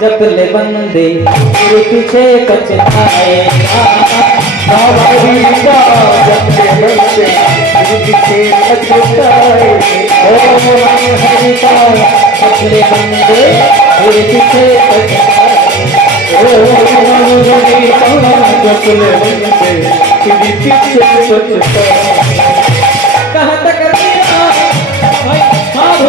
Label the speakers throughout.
Speaker 1: जपले बंदे तेरे पीछे पछताएगा हमारी का जप ले बंदे, तेरे पीछे पछताएगा
Speaker 2: ओ
Speaker 1: हरि का जप ले बंदे तेरे पीछे कहाँ तक रहेगा भाई माधु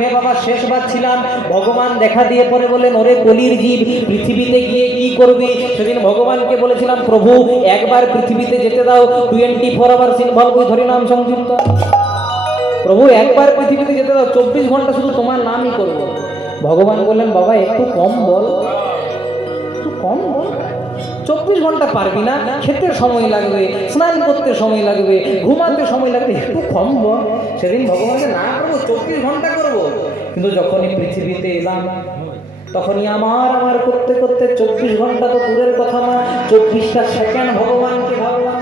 Speaker 1: গর্ভে বাবা, শেষবার ছিলাম। ভগবান দেখা দিয়ে পরে বলেন ওরে কলির জীব, পৃথিবীতে গিয়ে কি করবি? সেদিন ভগবানকে বলেছিলাম, প্রভু, একবার পৃথিবীতে যেতে দাও। Twenty four hours involve with হরিনাম সংযুক্ত। প্রভু, একবার পৃথিবীতে যেতে দাও। চব্বিশ ঘণ্টা শুধু তোমার নামই করব। ভগবান বললেন, বাবা, একটু কম বল। একটু কম বল। চব্বিশ ঘণ্টা পারবি না, খেতে সময় লাগবে, স্নান করতে সময় লাগবে, ঘুমাতে সময় লাগবে, একটু কম সেদিন ভগবানকে না করব, চব্বিশ ঘণ্টা করব। কিন্তু যখনই পৃথিবীতে এলাম, তখনই আমার আমার করতে করতে চব্বিশ ঘণ্টা তো দূরের কথা না, চব্বিশটা সেকেন্ড ভগবানকে ভাবলাম।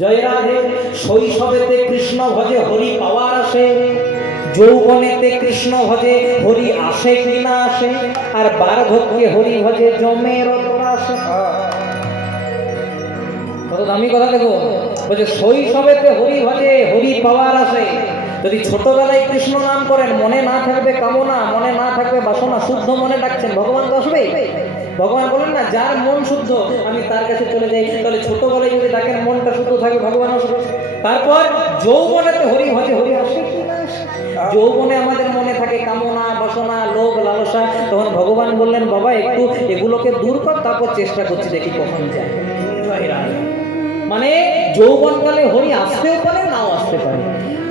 Speaker 1: জয় রাধে, শৈশবেতে কৃষ্ণ ভজে হরি পাওয়ার আসে, যৌবনেতে কৃষ্ণ ভজে হরি আসে কি না আসে, আর বার্ধক্যে হরি ভজে জমের কত দামি কথা দেখো বলছে শৈশবেতে হরি ভজে হরি পাওয়ার আসে যদি ছোটবেলায় কৃষ্ণ নাম করেন, মনে না থাকবে কামনা, মনে না থাকবে বাসনা, শুদ্ধ মনে ডাকছেন, ভগবান তো আসবেই। ভগবান বলেন না, যার মন শুদ্ধ, আমি তার কাছে চলে যাই। তাহলে ছোটবেলায় যদি ডাকেন, মনটা শুদ্ধ থাকবে, ভগবান আসবে। তারপর যৌবনেতে হরি ভজে হরি আসে কি না আসে? যৌবনে আমাদের মনে থাকে কামনা, বাসনা, লোভ, লালসা। তখন ভগবান বললেন, বাবা, একটু এগুলোকে দূর কর, তারপর চেষ্টা করছি দেখি কখন যায়। মানে যৌবনকালে হরি আসতেও পারে, নাও আসতে পারে।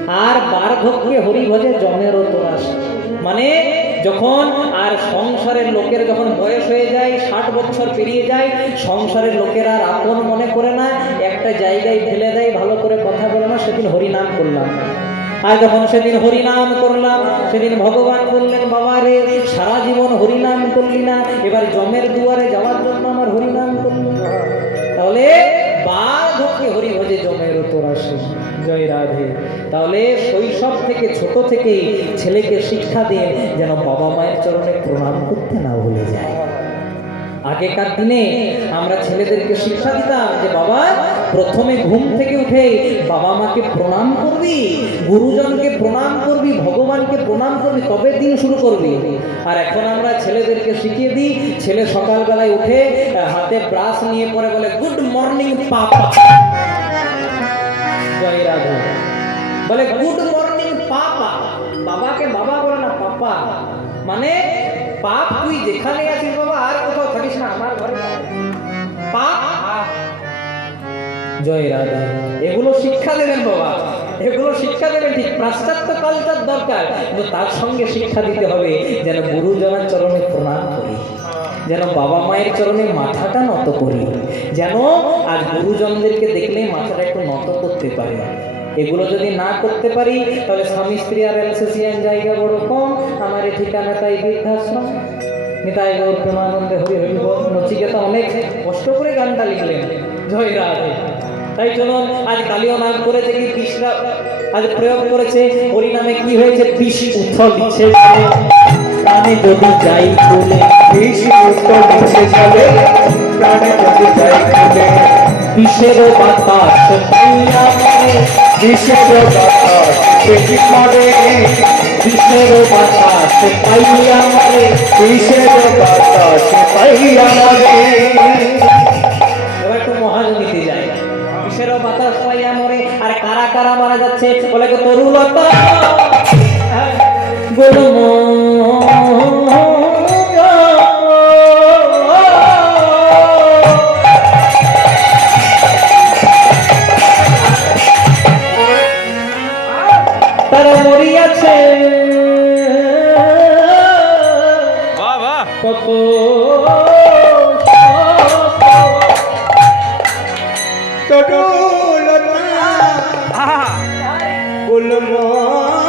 Speaker 1: আর বার্ধক্যে হরি ভজে জমেরও তোর আসে মানে যখন আর সংসারের লোকের যখন বয়স হয়ে যায়, ষাট বছর পেরিয়ে যায়, সংসারের লোকেরা আর আপন মনে করে না, একটা জায়গায় ফেলে দেয়, ভালো করে কথা বলে না, সেদিন হরিনাম করলাম। আর যখন সেদিন হরিনাম করলাম, সেদিন ভগবান বললেন, বাবা রে, সারা জীবন হরিনাম করলি না, এবার জমের দুয়ারে যাওয়ার জন্য আমার হরিনাম করলি তাহলে বাধকে হরি ভজে জমের তোর আসে জয় রাধে। তাহলে শৈশব থেকে ছোট থেকেই ছেলেকে শিক্ষা দিয়ে যেন বাবা মায়ের চরণে প্রণাম করতে না ভুলে যায়। আগেকার দিনে আমরা ছেলেদেরকে শিক্ষা দিতাম যে, বাবা, প্রথমে ঘুম থেকে উঠে বাবা মাকে প্রণাম করবি, গুরুজনকে প্রণাম করবি, ভগবানকে প্রণাম করবি, তবে দিন শুরু করবি। আর এখন আমরা ছেলেদেরকে শিখিয়ে দিই, ছেলে সকালবেলায় উঠে হাতে ব্রাশ নিয়ে পরে বলে, গুড মর্নিং, পাপা। বলে, গুড মর্নিং, পাপা। বাবাকে বাবা বলে না, পাপা। মানে পাপ তুই যেখানে আছিস বাবা, আর থাকিস না আমার ঘরে আহ। জয় রাধা। এগুলো শিক্ষা দেবেন বাবা। এগুলো শিক্ষা দেবেন ঠিক। পাশ্চাত্য কালচার দরকার। কিন্তু তার সঙ্গে শিক্ষা দিতে হবে যেন গুরুজনের চরণে প্রণাম করি। যেন বাবা মায়ের চরণে মাথাটা নত করি। যেন আজ গুরুজনদেরকে দেখলেই মাথাটা একটু নত করতে পারি। এগুলো যদি না করতে পারি, তাহলে স্বামী স্ত্রী আর এলসেসিয়ান জায়গা বড় কম। আমার ঠিকানা তাই বৃদ্ধাশ্রম। নিতাই গৌর প্রেমানন্দে হরি হরি নচিকেতা অনেক কষ্ট করে গানটা লিখলেন। জয় রাধে। তাই চলুন, আজ কালীয় নাম করেছে কি বিষরা আজ প্রয়োগ করেছে হরি নামে কি হয়েছে? বিষ উথল দিচ্ছে প্রাণে যদি যাই বলে বিষ উত্থল দিচ্ছে চলে প্রাণে যদি যাই বলে বিষের বাতাস পাইয়া মরে বিষের বাতাস পাইয়া মরে এবার একটু মহাজনীতে যায়। বিষের বাতাস পাইয়া মরে, আর কারা কারা মারা যাচ্ছে? বলে তরুলতা তারা মরিয়াছে। কত তরুল কুলমা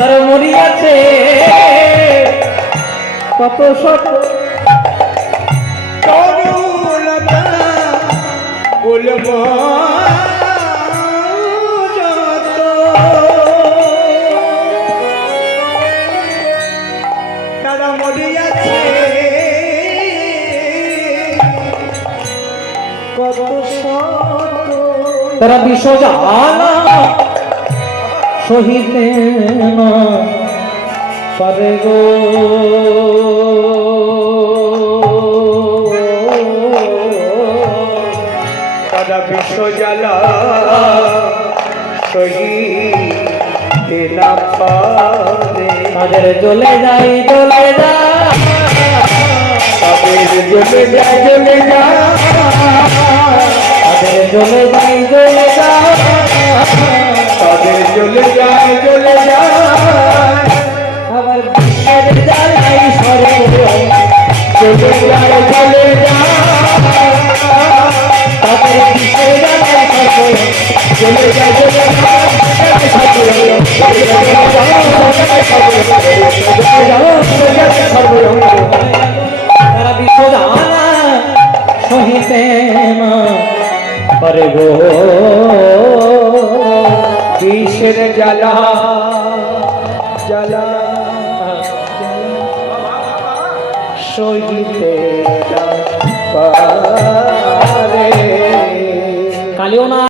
Speaker 1: তার মরিয়াছে কত শত
Speaker 2: যত তারা মরিয়াছে কত শত
Speaker 1: তারা বিশ্বজালা সহিতে না পারে গো।
Speaker 2: তারা বিশ্ব জ্বালা সহিতে না পারে।
Speaker 1: তাদের চলে যাই চলে যা
Speaker 2: তাদের যায়
Speaker 1: তাদের চলে যাই চলে যা
Speaker 2: তাদের জ্বলে
Speaker 1: সহিতে না পারে গো
Speaker 2: কিসের জ্বালা
Speaker 1: কালিও না